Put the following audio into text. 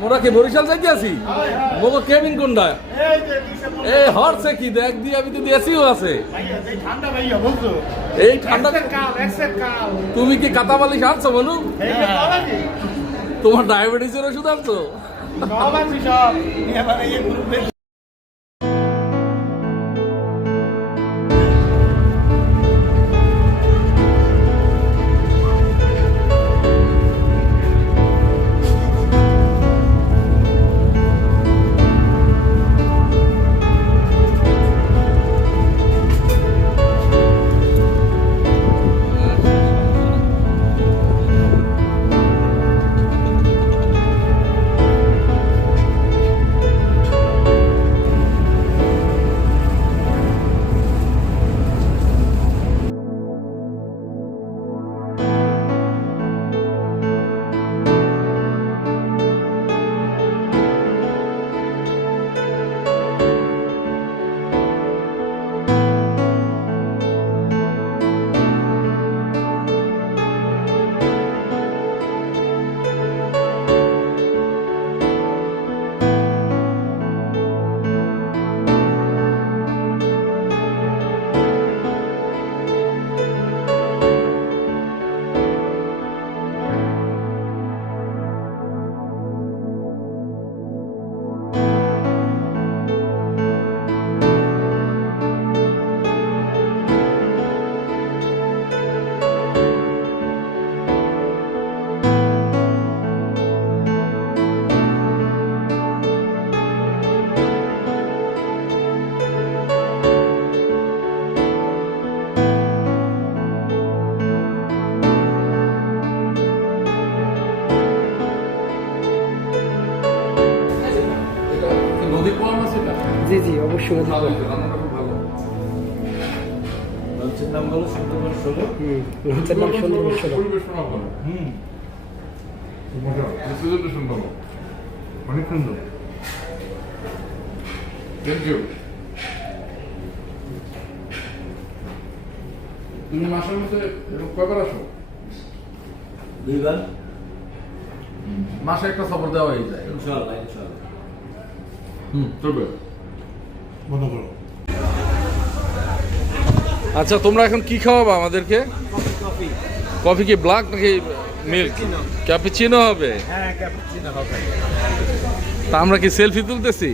মোরা কি বরিশাল যাইতে আছি মোগো কেবিন কোনটা এই হরছে কি দেখ দি আমি তো এসিও আছে এই ঠান্ডা তুমি কি কাতা বালিশ আনছো বলু তোমার ডায়াবেটিসের ওষুধ আনছো জি জি অবশ্যই লঞ্চের নাম হলো সুন্দরবন 16। লঞ্চের নাম সুন্দরবন 16। অনেক সুন্দর। Thank you. তুমি মাসের মধ্যে কয়বার আসো? 2 বার। মাসে একটা সফর দেওয়া হয়ে যায়। ইনশাআল্লাহ ইনশাআল্লাহ। চলবে। বন্ধ করো। আচ্ছা তোমরা এখন কি খাওয়াবা আমাদেরকে কফি। কফি কি ব্ল্যাক নাকি মিল্ক ক্যাপুচিনো হবে হ্যাঁ ক্যাপুচিনো হবে। তা আমরা কি সেলফি তুলতেছি